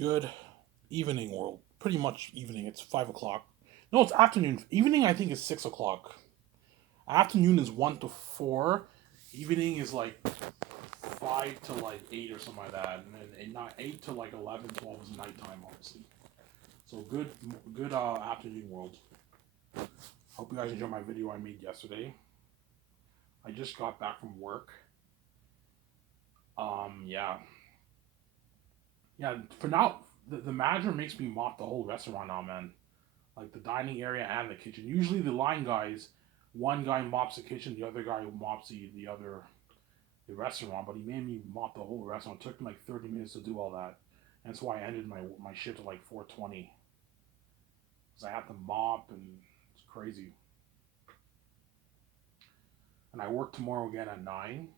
Good evening, world. Pretty much evening. It's 5 o'clock. No, it's afternoon. Evening, I think, is 6 o'clock. Afternoon is 1 to 4. Evening is like 5 to 8 or something like that, and then not 8 to 11, 12 is nighttime, obviously. So good afternoon, world. Hope you guys enjoyed my video I made yesterday. I just got back from work. Yeah, yeah. For now, the manager makes me mop the whole restaurant now, man. Like the dining area and the kitchen. Usually the line guys, one guy mops the kitchen, the other guy mops the restaurant. But he made me mop the whole restaurant. It took me like 30 minutes to do all that. And that's why I ended my shift at like 4:20 because I had to mop and it's crazy. And I work tomorrow again at 9.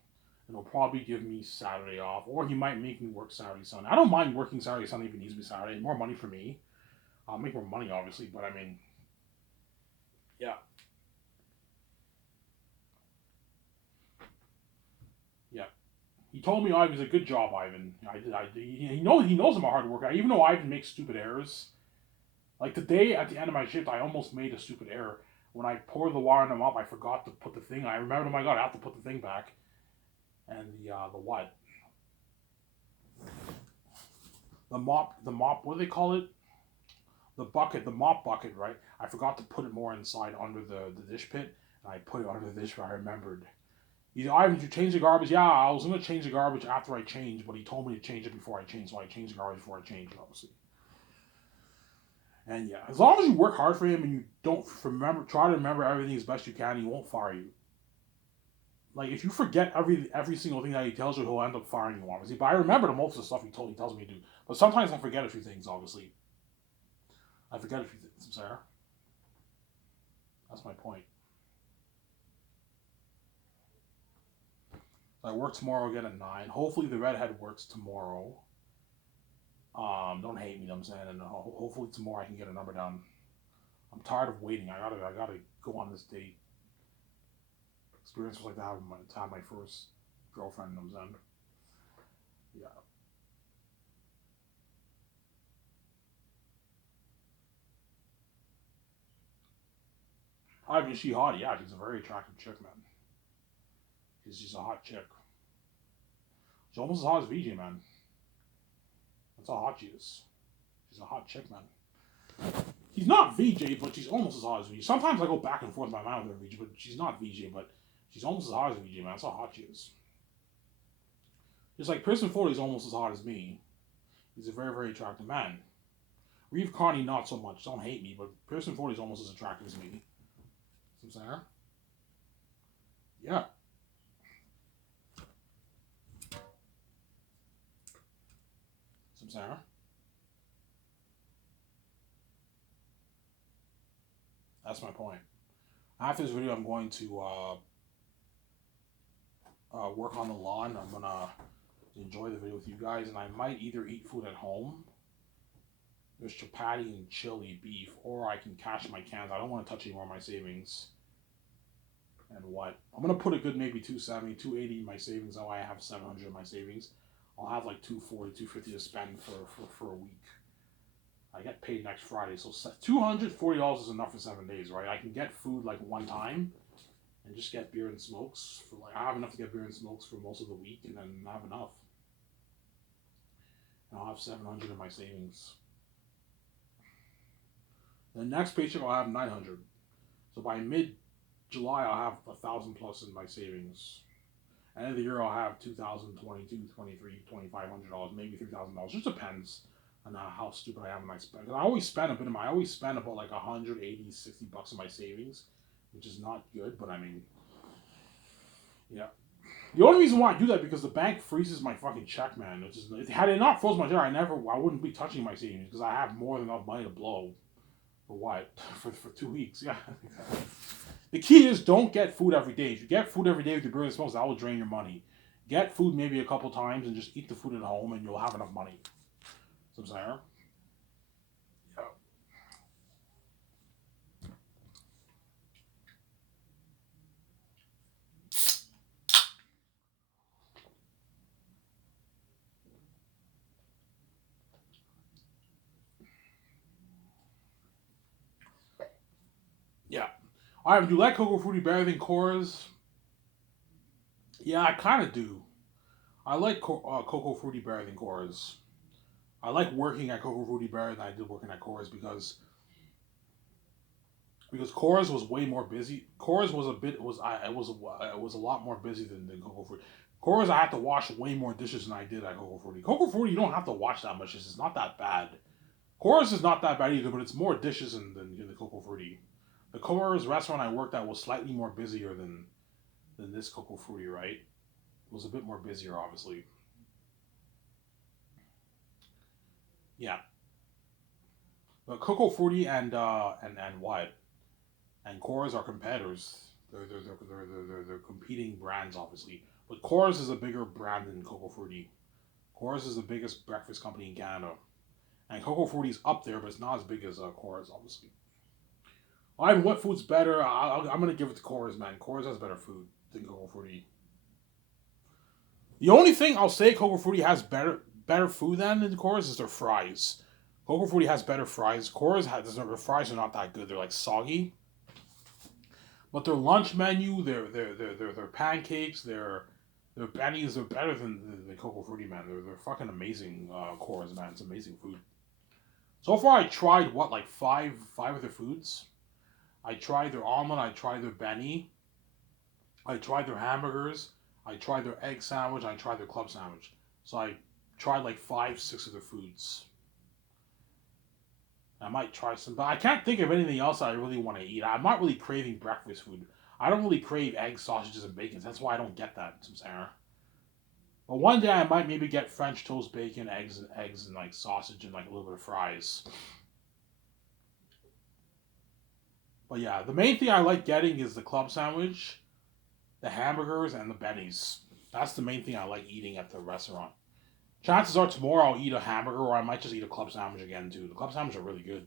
And he'll probably give me Saturday off, or he might make me work Saturday Sunday. I don't mind working Saturday Sunday if it needs to be Saturday. More money for me. I'll make more money obviously, but I mean, yeah, yeah. He told me Ivan's a good job, Ivan. He knows I'm a hard worker. Even though Ivan makes stupid errors, like today at the end of my shift, I almost made a stupid error. When I poured the water in the mop, I forgot to put the thing. I remembered, oh my god, I have to put the thing back. And the what? The mop. What do they call it? The bucket, the mop bucket, right? I forgot to put it more inside under the dish pit, and I put it under the dish pit. I remembered. He's Ivan, did you change the garbage? Yeah, I was gonna change the garbage after I changed, but he told me to change it before I changed, so I changed the garbage before I changed, obviously. And yeah, as long as you work hard for him and you don't try to remember everything as best you can, he won't fire you. Like if you forget every single thing that he tells you, he'll end up firing you, obviously. But I remember the most of the stuff he tells me to do. But sometimes I forget a few things, obviously. I forget a few things, Sarah. That's my point. So I work tomorrow again at 9. Hopefully the redhead works tomorrow. Don't hate me, you know what I'm saying, and hopefully tomorrow I can get a number down. I'm tired of waiting. I gotta go on this date. Experience was like that having my first girlfriend. You know what I'm saying? Yeah. I mean, she hot. Yeah, she's a very attractive chick, man. She's a hot chick. She's almost as hot as VJ, man. That's how hot she is. She's a hot chick, man. She's not VJ, but she's almost as hot as VJ. Sometimes I go back and forth in my mind with her VJ, but she's not VJ, but she's almost as hot as VJ, man. That's how hot she is. Just like Pearson Foley is almost as hot as me. He's a very, very attractive man. Reeve Carney, not so much. Don't hate me, but Pearson Ford is almost as attractive as me. Some saying? Yeah. Some saying? That's my point. After this video, I'm going to work on the lawn. I'm gonna enjoy the video with you guys, and I might either eat food at home. There's chapati and chili beef, or I can cash my cans. I don't want to touch any more of my savings. And what? I'm gonna put a good maybe 270, 280 in my savings. Now I have 700 in my savings. I'll have like 240, 250 to spend for a week. I get paid next Friday, so $240 is enough for 7 days, right? I can get food like one time and just get beer and smokes for like I have enough to get beer and smokes for most of the week, and then I have enough. And I'll have 700 in my savings. The next paycheck I'll have 900. So by mid July I'll have 1,000 plus in my savings. End of the year I'll have 2,000, 22, 23, $2,500, maybe $3,000. Just depends on how stupid I am when I spend. I always spend a bit of my. I always spend about like 180, $60 in my savings, which is not good. But I mean, yeah. The only reason why I do that because the bank freezes my fucking check, man. Which is, had it not frozen my check, I wouldn't be touching my savings because I have more than enough money to blow. For what? For 2 weeks, yeah. The key is don't get food every day. If you get food every day with your beer and smokes, that will drain your money. Get food maybe a couple times and just eat the food at home, and you'll have enough money. So I'm saying, yeah. Alright, do you like Cocoa Fruity better than Coors? Yeah, I kind of do. I like Cocoa Fruity better than Coors. I like working at Cocoa Fruity better than I did working at Coors because Coors was way more busy. Coors was a bit was I it was a lot more busy than Cocoa Fruity. Coors I had to wash way more dishes than I did at Cocoa Fruity. Cocoa Fruity you don't have to wash that much. It's not that bad. Coors is not that bad either, but it's more dishes than the Cocoa Fruity. The Coors restaurant I worked at was slightly more busier than this Cocoa Fruity, right? It was a bit more busier, obviously. Yeah, but Cocoa Fruity and what and Coors are competitors. They're competing brands, obviously. But Coors is a bigger brand than Cocoa Fruity. Coors is the biggest breakfast company in Canada, and Cocoa Fruity's up there, but it's not as big as Coors, obviously. Ivan, what food's better? I'm gonna give it to Coors, man. Coors has better food than Cocoa Fruity. The only thing I'll say Cocoa Fruity has better food than Coors is their fries. Cocoa Fruity has better fries. Coors has their fries are not that good. They're like soggy. But their lunch menu, their pancakes, their bennies are better than the Cocoa Fruity, man. They're fucking amazing. Coors, man. It's amazing food. So far, I tried what like five of their foods. I tried their omelet. I tried their benny. I tried their hamburgers. I tried their egg sandwich. I tried their club sandwich. So I tried like five, six of their foods. I might try some, but I can't think of anything else I really want to eat. I'm not really craving breakfast food. I don't really crave eggs, sausages, and bacon. That's why I don't get that some Sarah. But one day I might maybe get French toast, bacon, eggs, and like sausage and like a little bit of fries. But yeah, the main thing I like getting is the club sandwich, the hamburgers, and the bennies. That's the main thing I like eating at the restaurant. Chances are tomorrow I'll eat a hamburger or I might just eat a club sandwich again too. The club sandwiches are really good.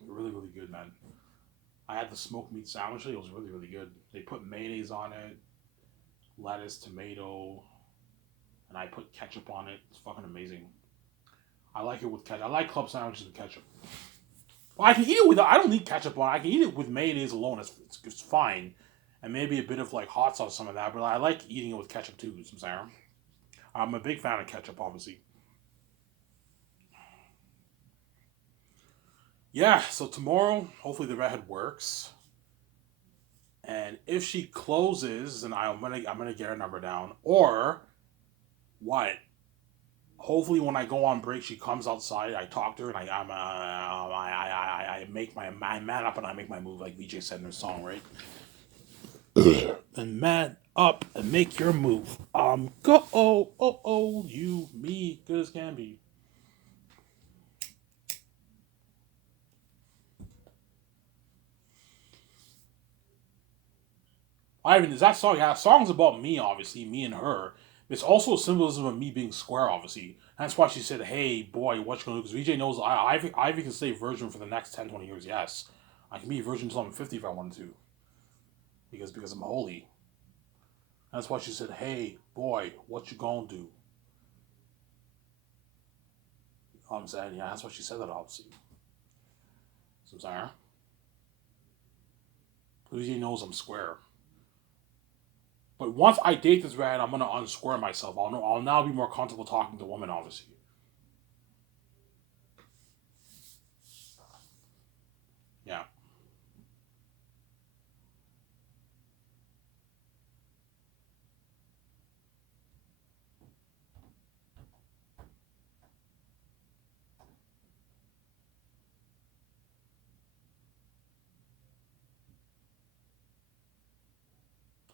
They're really, really good, man. I had the smoked meat sandwich. It was really, really good. They put mayonnaise on it, lettuce, tomato, and I put ketchup on it. It's fucking amazing. I like it with ketchup. I like club sandwiches with ketchup. Well, I can eat it with. I don't need ketchup on it. I can eat it with mayonnaise alone. It's fine, and maybe a bit of like hot sauce, some of that. But I like eating it with ketchup too. Some Sarah. I'm a big fan of ketchup, obviously. Yeah. So tomorrow, hopefully the redhead works, and if she closes, then I'm gonna get her number down. Or what? Hopefully when I go on break, she comes outside. I talk to her and I make my man up and I make my move like VJ said in her song, right? And man up and make your move. Go you me good as can be. Ivan, is that song? Yeah, that song's about me, obviously, me and her. It's also a symbolism of me being square, obviously. That's why she said, "Hey, boy, what you gonna do?" Because VJ knows Ivy can stay virgin for the next 10, 20 years. Yes, I can be a virgin until I'm 50 if I wanted to, because I'm holy. That's why she said, "Hey, boy, what you gonna do?" You know what I'm saying? Yeah, that's why she said that, obviously. So I'm sorry. VJ knows I'm square. But once I date this man, I'm gonna unsquare myself. I'll now be more comfortable talking to women, obviously. Yeah.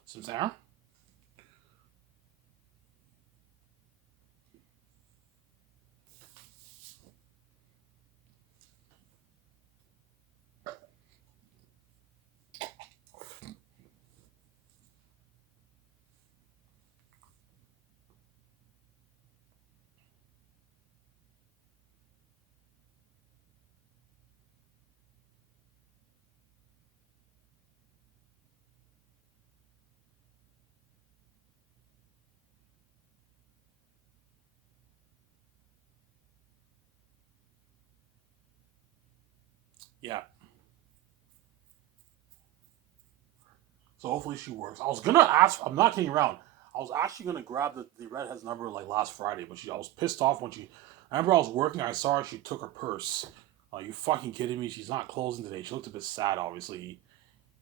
So Sarah? Yeah. So hopefully she works. I was gonna ask. I'm not kidding around. I was actually gonna grab the redhead's number like last Friday, but I was pissed off when she. I remember I was working. I saw her. She took her purse. Are you fucking kidding me? She's not closing today. She looked a bit sad, obviously.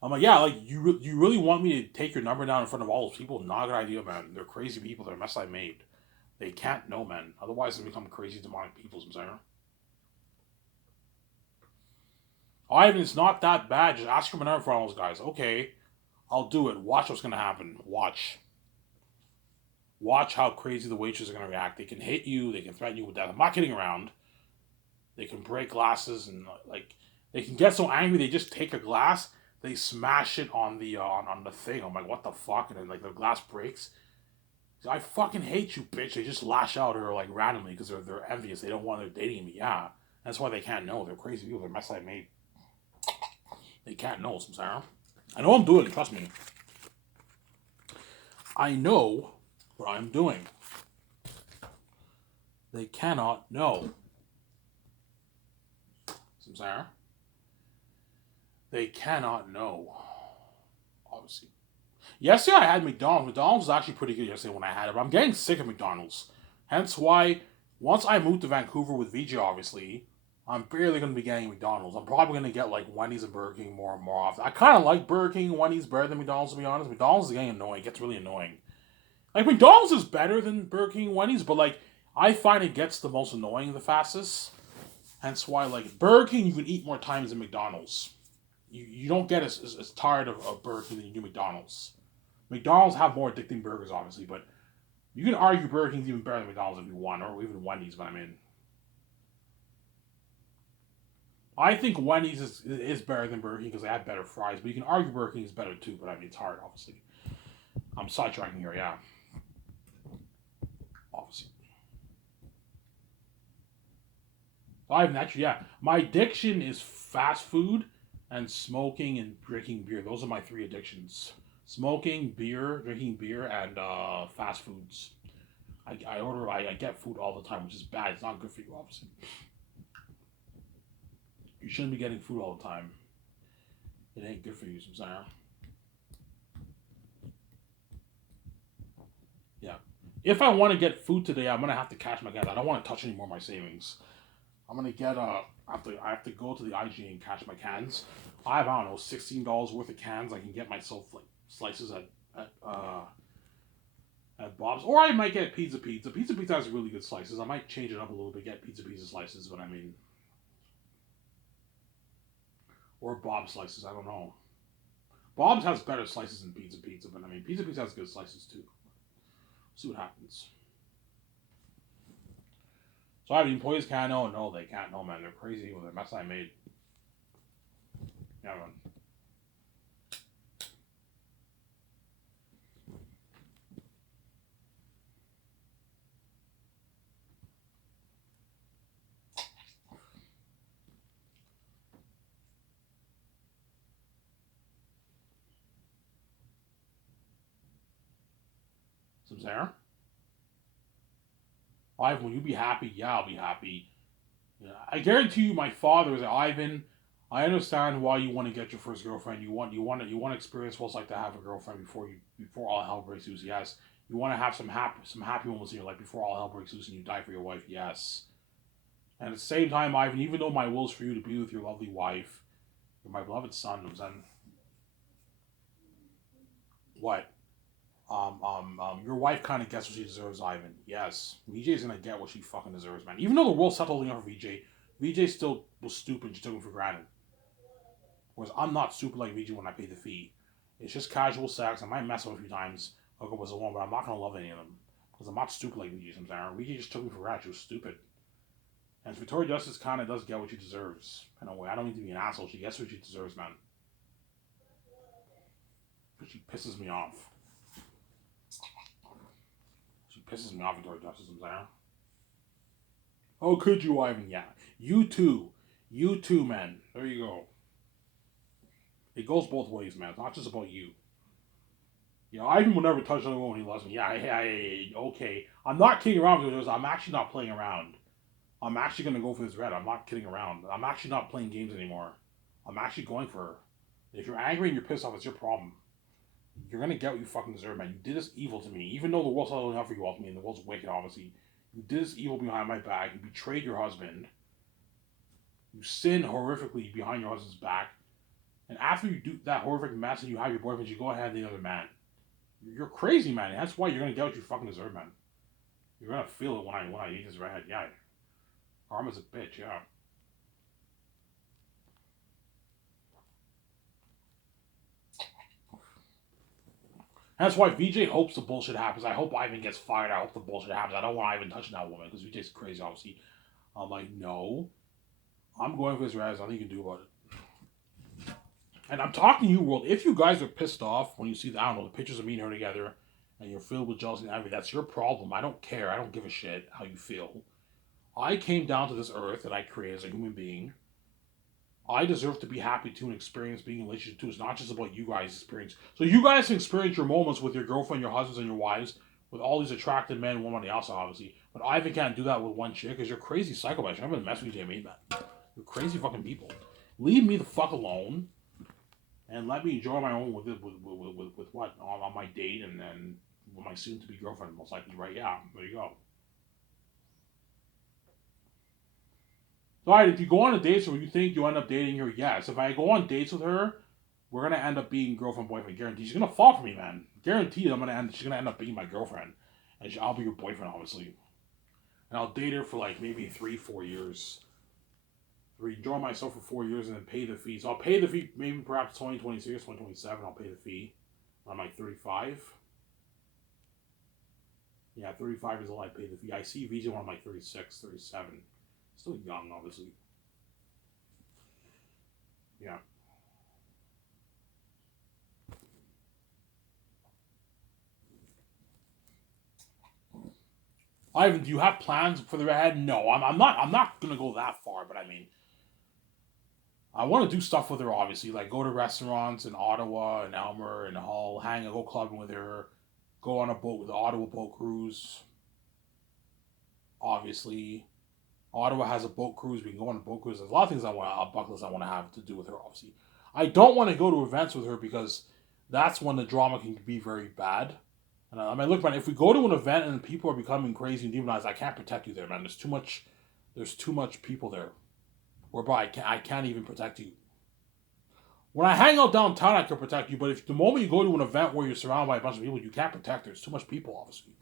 I'm like, yeah, like you really want me to take your number down in front of all those people? Not a good idea, man. They're crazy people. They're a mess I made. They can't know, man. Otherwise, they become crazy demonic people. Sometimes. Ivan, it's not that bad. Just ask for my number for all those guys. Okay, I'll do it. Watch what's gonna happen. Watch. Watch how crazy the waitresses are gonna react. They can hit you. They can threaten you with death. I'm not kidding around. They can break glasses and like they can get so angry they just take a glass, they smash it on the on the thing. I'm like, what the fuck? And then like the glass breaks. I fucking hate you, bitch. They just lash out or like randomly because they're envious. They don't want to dating me. Yeah, that's why they can't know. They're crazy people. They're mess I made. They can't know, Samsara. I know I'm doing it. Trust me. I know what I'm doing. They cannot know. Samsara. They cannot know. Obviously. Yesterday I had McDonald's. McDonald's was actually pretty good yesterday when I had it, but I'm getting sick of McDonald's. Hence why, once I move to Vancouver with VJ, obviously, I'm barely going to be getting McDonald's. I'm probably going to get like Wendy's and Burger King more and more often. I kind of like Burger King and Wendy's better than McDonald's, to be honest. McDonald's is getting annoying. It gets really annoying. Like, McDonald's is better than Burger King and Wendy's, but like, I find it gets the most annoying the fastest. Hence why, like, Burger King you can eat more times than McDonald's. You don't get as tired of Burger King than you do McDonald's. McDonald's have more addicting burgers, obviously, but you can argue Burger King's even better than McDonald's if you want, or even Wendy's, but I mean, I think Wendy's is better than Burger King because they have better fries, but you can argue Burger King is better too, but I mean, it's hard, obviously. I'm sidetracking here, yeah. Obviously. I've actually, yeah. My addiction is fast food and smoking and drinking beer. Those are my three addictions: smoking, beer, drinking beer, and fast foods. I get food all the time, which is bad. It's not good for you, obviously. You shouldn't be getting food all the time. It ain't good for you, Samsara. Yeah. If I want to get food today, I'm gonna have to cash my gas. I don't want to touch any more of my savings. I'm gonna get I have to go to the IG and cash my cans. I don't know, $16 worth of cans. I can get myself like slices at at Bob's, or I might get Pizza Pizza. Pizza Pizza has really good slices. I might change it up a little bit, get Pizza Pizza slices, but I mean, or Bob's slices. I don't know. Bob's has better slices than Pizza Pizza, but I mean, Pizza Pizza has good slices too. See what happens. So I mean, employees can't know. No, they can't know, man. They're crazy with the mess I made. Yeah, man. Some Sarah? Ivan, will you be happy? Yeah, I'll be happy. Yeah, I guarantee you, my father is Ivan. I understand why you want to get your first girlfriend. You want to experience what it's like to have a girlfriend before all hell breaks loose. Yes, you want to have some happy moments in your life before all hell breaks loose and you die for your wife. Yes, and at the same time, Ivan, even though my will is for you to be with your lovely wife, you're my beloved son. Then what? Your wife kind of gets what she deserves, Ivan. Yes, VJ's gonna get what she fucking deserves, man. Even though the world settled enough for VJ still was stupid. She took him for granted. Whereas I'm not stupid like VJ when I pay the fee. It's just casual sex. I might mess up a few times, hook up with a woman, but I'm not gonna love any of them because I'm not stupid like VJ sometimes. VJ just took me for granted. She was stupid. And Victoria Justice kind of does get what she deserves in a way. I don't mean to be an asshole. She gets what she deserves, man. But she pisses me off. She pisses me off, Victoria Justice sometimes. Oh, could you, Ivan? Yeah. You too. You too, man. There you go. It goes both ways, man. It's not just about you. You know, Ivan will never touch another woman he loves me. Yeah, okay. I'm not kidding around with this. I'm actually not playing around. I'm actually going to go for this red. I'm not kidding around. I'm actually not playing games anymore. I'm actually going for her. If you're angry and you're pissed off, it's your problem. You're gonna get what you fucking deserve, man. You did this evil to me, even though the world's not looking out for you ultimately, and the world's wicked, obviously. You did this evil behind my back. You betrayed your husband. You sin horrifically behind your husband's back. And after you do that horrific mess and you have your boyfriend, you go ahead and the other man. You're crazy, man. And that's why you're gonna get what you fucking deserve, man. You're gonna feel it when I eat this redhead. Yeah. Karma's a bitch, yeah. And that's why VJ hopes the bullshit happens. I hope Ivan gets fired. I hope the bullshit happens. I don't want Ivan touching that woman because VJ's crazy, obviously. I'm like, no. I'm going for this res. Nothing you can do about it. And I'm talking to you, world. If you guys are pissed off when you see the, I don't know, the pictures of me and her together and you're filled with jealousy and envy, that's your problem. I don't care. I don't give a shit how you feel. I came down to this earth that I created as a human being. I deserve to be happy too and experience being in a relationship too. It's not just about you guys' experience. So you guys can experience your moments with your girlfriend, your husbands, and your wives with all these attractive men, one on the outside, obviously. But Ivan can't do that with one chick because you're crazy psychopaths. I'm gonna mess with you, man. You're crazy fucking people. Leave me the fuck alone and let me enjoy my own with what on my date and then with my soon-to-be girlfriend, most likely, right? Yeah, there you go. Alright, if you go on a date with her, you think you end up dating her, yes. If I go on dates with her, we're gonna end up being girlfriend, boyfriend. Guaranteed. She's gonna fall for me, man. Guaranteed she's gonna end up being my girlfriend. And I'll be your boyfriend, obviously. And I'll date her for like maybe 3-4 years. Enjoy myself for 4 years and then pay the fee. So I'll pay the fee maybe perhaps 2026, 2027, I'll pay the fee. I'm like 35. Yeah, 35 is all I pay the fee. I see VJ when I'm like 36, 37. Still young, obviously. Yeah. Ivan, do you have plans for the redhead? No, I'm not. I'm not gonna go that far, but I mean, I want to do stuff with her. Obviously, like go to restaurants in Ottawa and Elmer and Hull, go clubbing with her, go on a boat with the Ottawa boat cruise. Obviously, Ottawa has a boat cruise. We can go on a boat cruise. There's a lot of things a bucket list I want to have to do with her. Obviously, I don't want to go to events with her because that's when the drama can be very bad. And I mean, look, man, if we go to an event and people are becoming crazy and demonized, I can't protect you there, man. There's too much. There's too much people there, whereby I can't even protect you. When I hang out downtown, I can protect you. But if the moment you go to an event where you're surrounded by a bunch of people, you can't protect. There's too much people, obviously.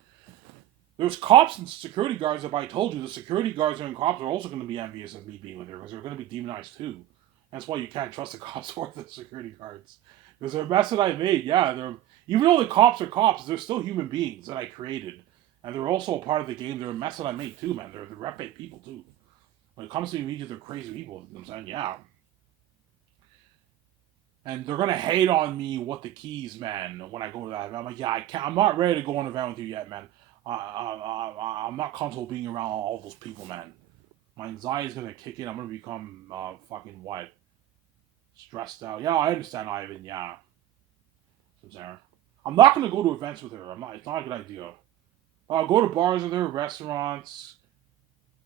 There's cops and security guards. If I told you, the security guards and cops are also going to be envious of me being with her because they're going to be demonized too. That's why you can't trust the cops or the security guards because they're a mess that I made. Yeah, they're even though the cops are cops, they're still human beings that I created, and they're also a part of the game. They're a mess that I made too, man. They're reprobate people too. When it comes to media, they're crazy people. You know what I'm saying? Yeah. And they're gonna hate on me with the keys, man. When I go to that event, I'm like, yeah, I can't. I'm not ready to go on an event with you yet, man. I'm not comfortable being around all those people, man. My anxiety is gonna kick in. I'm gonna become fucking what? Stressed out. Yeah, I understand, Ivan. Yeah. So Sarah, I'm not gonna go to events with her. I'm not. It's not a good idea. I'll go to bars with her, restaurants.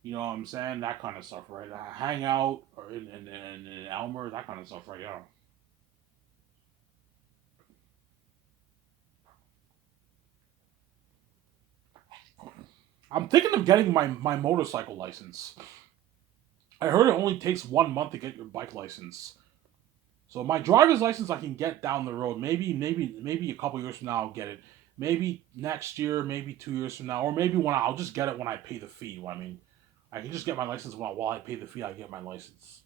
You know what I'm saying? That kind of stuff, right? Hang out or in Elmer, that kind of stuff, right? Yeah. I'm thinking of getting my motorcycle license. I heard it only takes 1 month to get your bike license. So my driver's license I can get down the road. Maybe a couple years from now I'll get it. Maybe next year, maybe 2 years from now, or maybe when I'll just get it when I pay the fee. I mean, I can just get my license while I pay the fee. I get my license.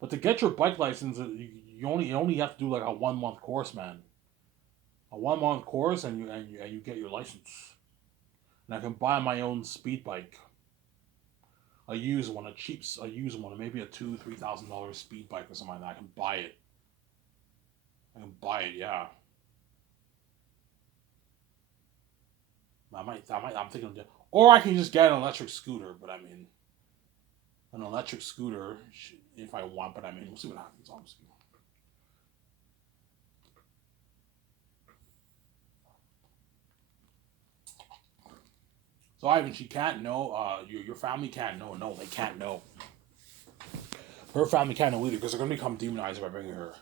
But to get your bike license, you only have to do like a 1 month course, man. A 1 month course, and you get your license. And I can buy my own speed bike. A used one, a used one, maybe a $2,000-3,000 speed bike or something like that. I can buy it. Yeah. I'm thinking or I can just get an electric scooter, but I mean, an electric scooter if I want, but I mean, we'll see what happens, obviously. So Ivan, she can't know. Your family can't know. No, they can't know. Her family can't know either because they're gonna become demonized if I bring her.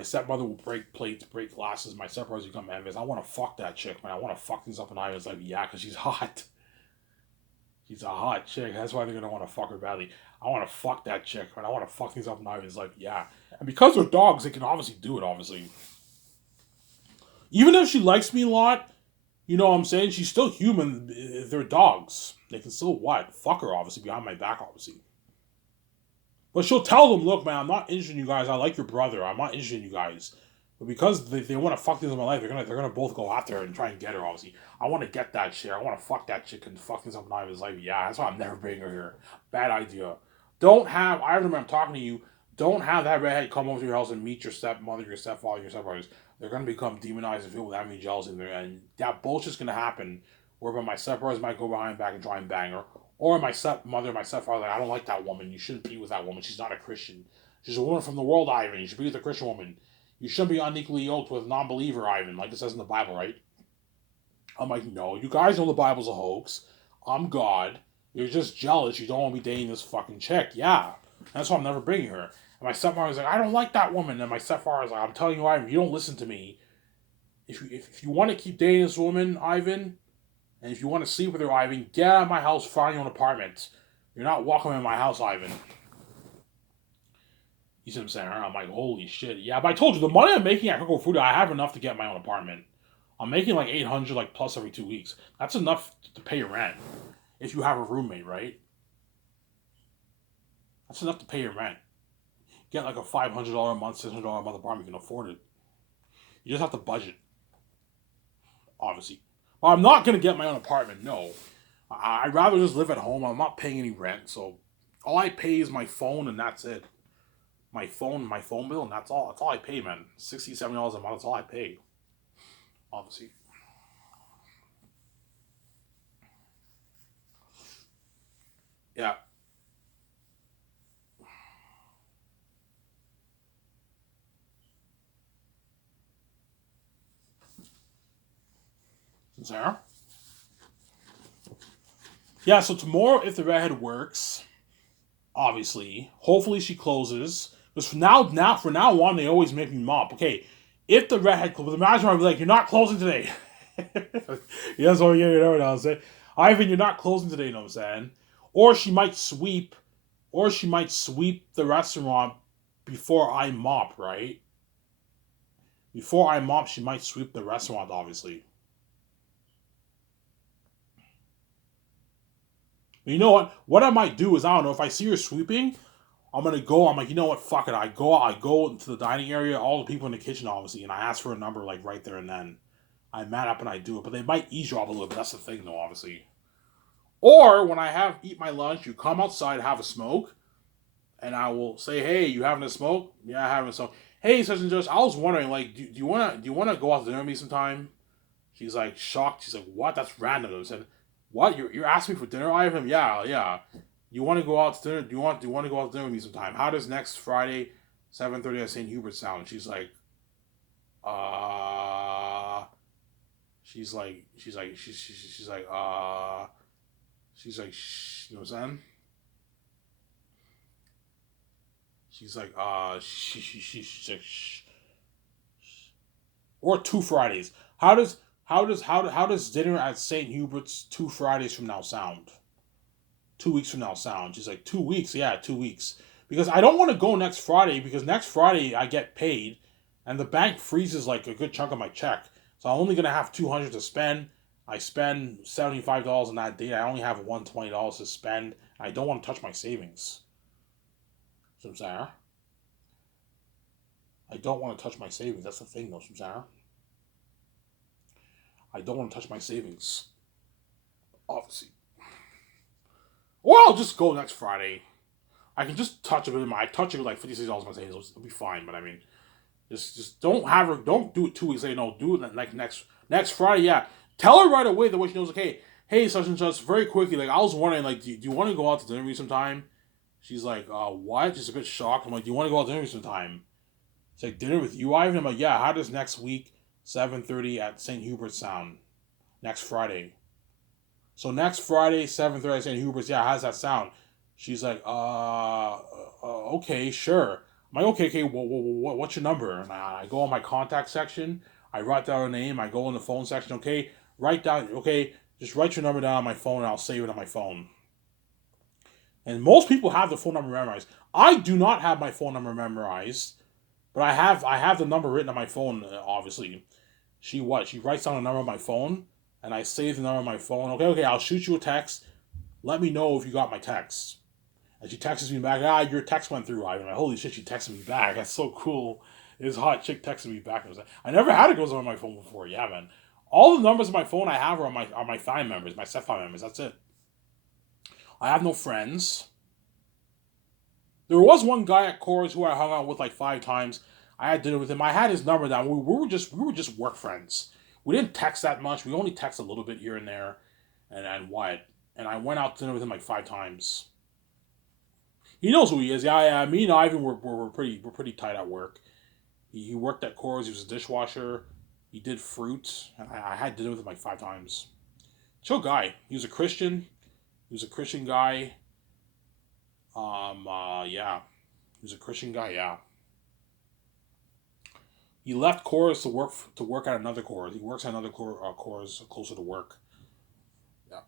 My stepmother will break plates, break glasses. My stepbrother's become envious. I want to fuck that chick, man. I want to fuck things up. And I was like, yeah, because she's hot. She's a hot chick. That's why they're going to want to fuck her badly. I want to fuck that chick, man. I want to fuck things up. And I was like, yeah. And because they're dogs, they can obviously do it, obviously. Even if she likes me a lot, you know what I'm saying? She's still human. They're dogs. They can still what? Fuck her, obviously, behind my back, obviously. But she'll tell them, look, man, I'm not interested in you guys. I like your brother. I'm not interested in you guys. But because they want to fuck things in my life, they're gonna both go after her and try and get her, obviously. I want to get that shit. I want to fuck that chick and fuck things up in Ivan's life. Yeah, that's why I'm never bringing her here. Bad idea. I remember I'm talking to you, don't have that redhead come over to your house and meet your stepmother, your stepfather, your stepbrothers. They're going to become demonized and filled with envy, jealousy, and that bullshit's going to happen. Whereby my stepbrothers might go behind back and try and bang her. Or my stepmother, my stepfather, like, I don't like that woman. You shouldn't be with that woman. She's not a Christian. She's a woman from the world, Ivan. You should be with a Christian woman. You shouldn't be unequally yoked with a non-believer, Ivan, like it says in the Bible, right? I'm like, no, you guys know the Bible's a hoax. I'm God. You're just jealous. You don't want to be dating this fucking chick. Yeah. That's why I'm never bringing her. And my stepmother was like, I don't like that woman. And my stepfather was like, I'm telling you, Ivan, you don't listen to me. If you want to keep dating this woman, Ivan, and if you want to sleep with her, Ivan, get out of my house, find your own apartment. You're not welcome in my house, Ivan. You see what I'm saying? I'm like, holy shit. Yeah, but I told you, the money I'm making at Cocoa Food, I have enough to get my own apartment. I'm making like $800 like plus every 2 weeks. That's enough to pay your rent. If you have a roommate, right? That's enough to pay your rent. Get like a $500 a month, $600 a month apartment, you can afford it. You just have to budget. Obviously. But I'm not going to get my own apartment, no. I'd rather just live at home. I'm not paying any rent, so all I pay is my phone and that's it. My phone bill, and that's all. That's all I pay, man. $60, $70 a month, that's all I pay. Obviously. Yeah. Sarah? Yeah, so tomorrow, if the redhead works, obviously, hopefully she closes. Because for now on, they always make me mop. Okay, if the redhead closes, imagine I'd be like, you're not closing today. Yes, what you know what I'm saying. Ivan, you're not closing today, you know what I'm saying? Or she might sweep, the restaurant before I mop, right? Before I mop, she might sweep the restaurant, obviously. You know what? What I might do is, I don't know, if I see her sweeping, I'm like, you know what, fuck it. I go into the dining area, all the people in the kitchen, obviously, and I ask for a number, like, right there and then. I man up and I do it, but they might eavesdrop a little bit. That's the thing, though, obviously. Or, when I eat my lunch, you come outside, have a smoke, and I will say, hey, you having a smoke? Yeah, having a smoke. Hey, such and such, I was wondering, like, do you wanna go out to dinner with me sometime? She's like shocked. She's like, what? That's random. I said, what? You're asking me for dinner, Ivan? Yeah, yeah. You want to go out to dinner? Do you want to go out to dinner with me sometime? How does next Friday, 7:30 at St. Hubert sound? She's like, uh. She's like, you know what I'm saying? She's like, she's like, or 2 Fridays. How does dinner at St. Hubert's 2 Fridays from now sound? 2 weeks from now sound. She's like, 2 weeks? Yeah, 2 weeks. Because I don't want to go next Friday, because next Friday I get paid and the bank freezes like a good chunk of my check. So I'm only gonna have $200 to spend. I spend $75 on that day. I only have $120 to spend. I don't want to touch my savings. So I'm saying, I don't want to touch my savings. That's the thing, though, Sarah. I don't want to touch my savings. Obviously. Or I'll just go next Friday. I can just touch it with my. I touch it with like $56 my savings. It'll be fine. But I mean, just don't have her. Don't do it 2 weeks later. No, do it like next Friday. Yeah, tell her right away the way she knows. Okay, hey, such and such. Very quickly, like I was wondering, like, do you want to go out to dinner with me sometime? She's like, what? Just a bit shocked. I'm like, do you want to go out to dinner with me sometime? It's like, dinner with you, Ivan? I'm like, yeah. How does next week 7:30 at St. Hubert sound? Next Friday. So next Friday, 7:30 at St. Hubert's. Yeah, how does that sound? She's like, okay, sure. I'm like, okay, what's your number? And I go on my contact section. I write down a name. I go in the phone section. Okay, write down. Okay, just write your number down on my phone, and I'll save it on my phone. And most people have the phone number memorized. I do not have my phone number memorized, but I have the number written on my phone. Obviously, she writes down the number on my phone, and I save the number on my phone. Okay, I'll shoot you a text. Let me know if you got my text. And she texts me back, your text went through, Ivan. Like, holy shit, she texted me back. That's so cool. This hot chick texted me back. I never had it goes on my phone before. Yeah, man. All the numbers on my phone I have are my family members, my stepfather members. That's it. I have no friends. There was one guy at Coors who I hung out with like 5 times. I had dinner with him. I had his number down. We were just work friends. We didn't text that much. We only text a little bit here and there, and what. And I went out to dinner with him like 5 times. He knows who he is. Yeah. Me and Ivan we're pretty tight at work. He worked at Coors. He was a dishwasher. He did fruit. And I had dinner with him like 5 times. Chill guy. He was a Christian. He was a Christian guy. Yeah. He was a Christian guy. Yeah. He left Coors to work at another Coors. He works at another Coors closer to work. Yeah.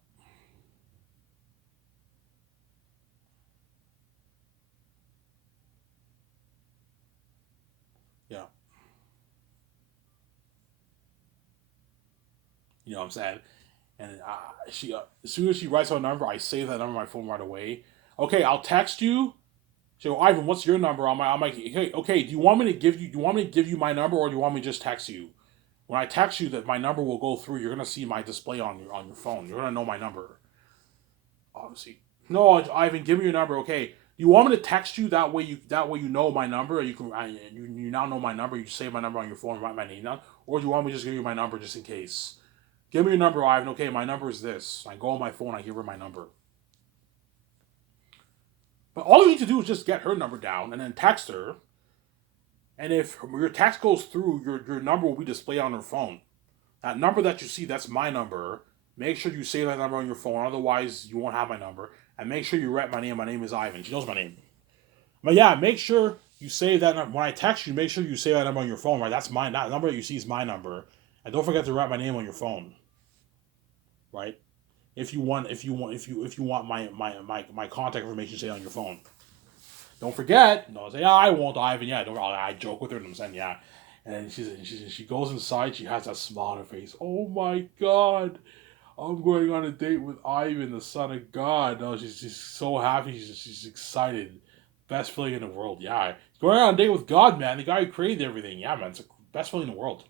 Yeah. You know what I'm saying? And she as soon as she writes her number, I save that number on my phone right away. Okay, I'll text you. So Ivan, what's your number? I'm like, okay. Do you want me to give you my number, or do you want me to just text you? When I text you, that my number will go through. You're gonna see my display on your phone. You're gonna know my number, obviously. No, Ivan, give me your number. Okay. You want me to text you that way you know my number, and you now know my number. You save my number on your phone, write my name down, or do you want me to just give you my number just in case? Give me your number, Ivan. Okay, my number is this. I go on my phone. I give her my number. But all you need to do is just get her number down and then text her. And if your text goes through, your number will be displayed on her phone. That number that you see, that's my number. Make sure you save that number on your phone. Otherwise, you won't have my number. And make sure you write my name. My name is Ivan. She knows my name. But yeah, make sure you save that number. When I text you, make sure you save that number on your phone. Right, that number that you see is my number. And don't forget to write my name on your phone. Right. If you want my contact information say on your phone. Don't forget. No, say yeah, I won't, Ivan. Yeah, don't. I joke with her and I'm saying yeah, and she goes inside. She has that smile on her face. Oh my god, I'm going on a date with Ivan, the son of God. No, she's so happy. She's excited. Best feeling in the world. Yeah, going on a date with God, man. The guy who created everything. Yeah, man. It's the best feeling in the world.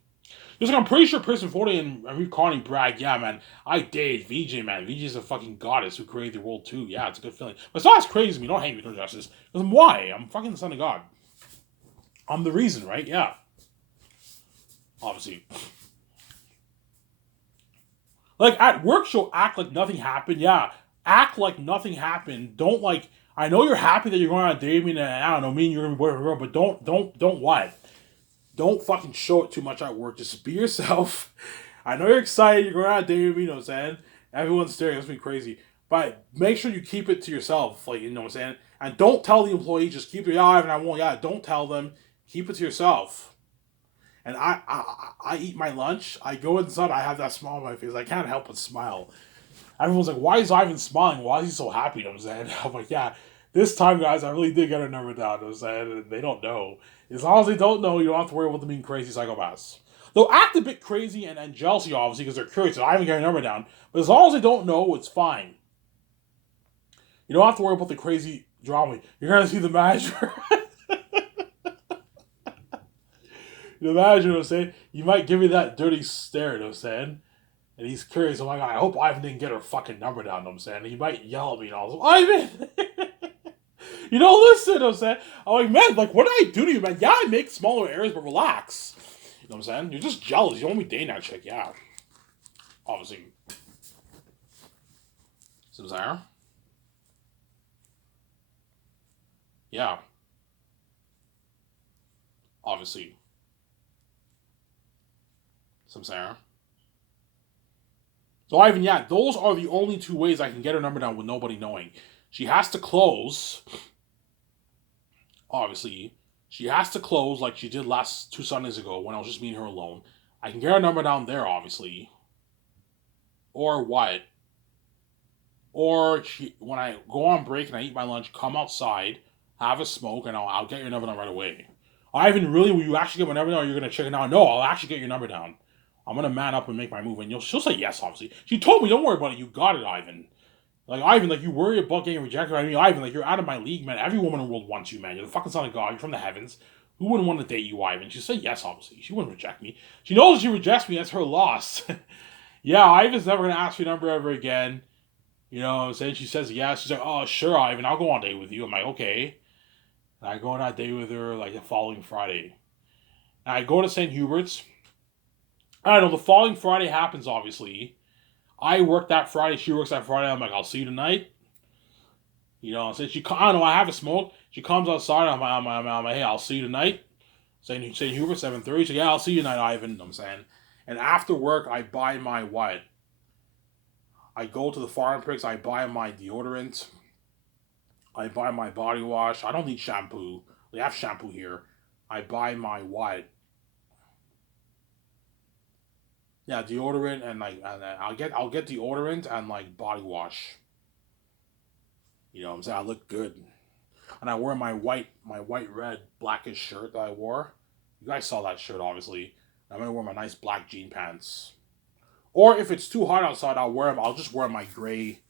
Just like I'm pretty sure Person 40 and Reeve Carney brag, yeah, man, I dated VJ, man. VJ's a fucking goddess who created the world too. Yeah, it's a good feeling. But it's not as crazy as me. Don't hate me, don't justice. Because why? I'm fucking the son of God. I'm the reason, right? Yeah. Obviously. Like at work, she'll act like nothing happened. Yeah. Act like nothing happened. Don't like. I know you're happy that you're going on a date. I mean, I don't know, me and you're gonna be boyfriend girl, but don't what? Don't fucking show it too much at work. Just be yourself. I know you're excited. You're going out dating me. You know what I'm saying? Everyone's staring. It's me crazy. But make sure you keep it to yourself. Like, you know what I'm saying? And don't tell the employee. Just keep it. Yeah, I won't. Yeah, don't tell them. Keep it to yourself. And I eat my lunch. I go inside. I have that smile on my face. I can't help but smile. Everyone's like, why is Ivan smiling? Why is he so happy? You know what I'm saying? I'm like, yeah, this time, guys, I really did get her number down. You know what I'm saying? And they don't know. As long as they don't know, you don't have to worry about them being crazy psychopaths. They'll act a bit crazy and jealousy, obviously, because they're curious. I haven't got her number down. But as long as they don't know, it's fine. You don't have to worry about the crazy drama. You're going to see the manager. The manager, you know what I'm saying? You might give me that dirty stare, you know what I'm saying? And he's curious. Oh my god, I hope Ivan didn't get her fucking number down, you know what I'm saying? He might yell at me and all. Ivan! You don't listen, you know what I'm saying? I'm like, man, like, what did I do to you, man? Yeah, I make smaller errors, but relax. You know what I'm saying? You're just jealous. You don't want me dating that chick, yeah. Obviously. See what I'm saying? Yeah. Obviously. See what I'm saying? So, Ivan, yeah, those are the only two ways I can get her number down with nobody knowing. She has to close, obviously. She has to close like she did last 2 Sundays ago when I was just me and her alone. I can get her number down there, obviously. Or what? Or when I go on break and I eat my lunch, come outside, have a smoke, and I'll get your number down right away. Ivan, really, will you actually get my number down or you're going to check it out? No, I'll actually get your number down. I'm going to man up and make my move. And she'll say yes, obviously. She told me, don't worry about it. You got it, Ivan. Like, Ivan, like, you worry about getting rejected. I mean, Ivan, like, you're out of my league, man. Every woman in the world wants you, man. You're the fucking son of God. You're from the heavens. Who wouldn't want to date you, Ivan? She'd say yes, obviously. She wouldn't reject me. She knows if she rejects me, that's her loss. Yeah, Ivan's never going to ask for your number ever again. You know what I'm saying? She says yes. She's like, oh, sure, Ivan, I'll go on a date with you. I'm like, okay. And I go on that date with her, like, the following Friday. And I go to St. Hubert's. I don't know, the following Friday happens, obviously. I work that Friday. She works that Friday. I'm like, I'll see you tonight. You know, so I don't know, I have a smoke. She comes outside. I'm like, hey, I'll see you tonight. St. Hubert, 7:30. So, yeah, I'll see you tonight, Ivan. I'm saying. And after work, I buy my what? I go to the Farm-Prix. I buy my deodorant. I buy my body wash. I don't need shampoo. They have shampoo here. I buy my what? Yeah, deodorant and like, and I'll get deodorant and like body wash. You know what I'm saying? I look good. And I wear my white red blackish shirt that I wore. You guys saw that shirt, obviously. I'm gonna wear my nice black jean pants. Or if it's too hot outside, I'll just wear my gray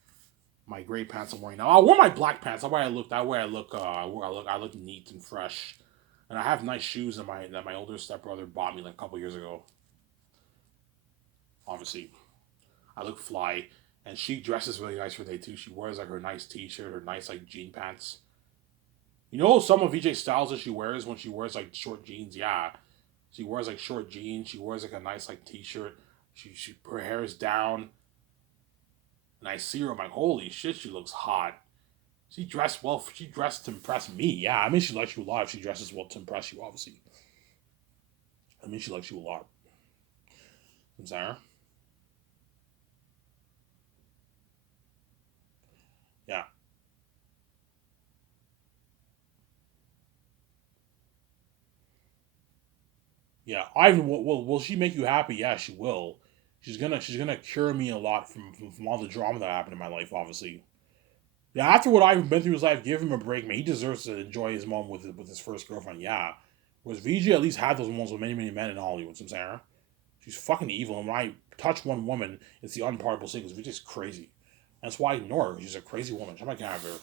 pants I'm wearing now. I'll wear my black pants. That way I look. I look neat and fresh. And I have nice shoes that my older stepbrother bought me like a couple years ago. Obviously, I look fly. And she dresses really nice for the day too. She wears like her nice t-shirt, her nice like jean pants. You know some of VJ styles that she wears when she wears like short jeans. Yeah, she wears like short jeans. She wears like a nice like t-shirt. She her hair is down, and I see her. I'm like, holy shit, she looks hot. She dressed well. She dressed to impress me. Yeah, I mean she likes you a lot. If she dresses well to impress you, obviously. I mean she likes you a lot. I'm sorry. Yeah, yeah. Ivan, will she make you happy? Yeah, she will. She's gonna cure me a lot from all the drama that happened in my life. Obviously, yeah, after what I've been through his life, give him a break, man. He deserves to enjoy his moment with his first girlfriend. Yeah, whereas VJ at least had those moments with many men in Hollywood. You know what I'm saying? She's fucking evil, and when I touch one woman, it's the unpardonable sin because VJ's crazy. That's why I ignore her. She's a crazy woman. I'm not gonna have her.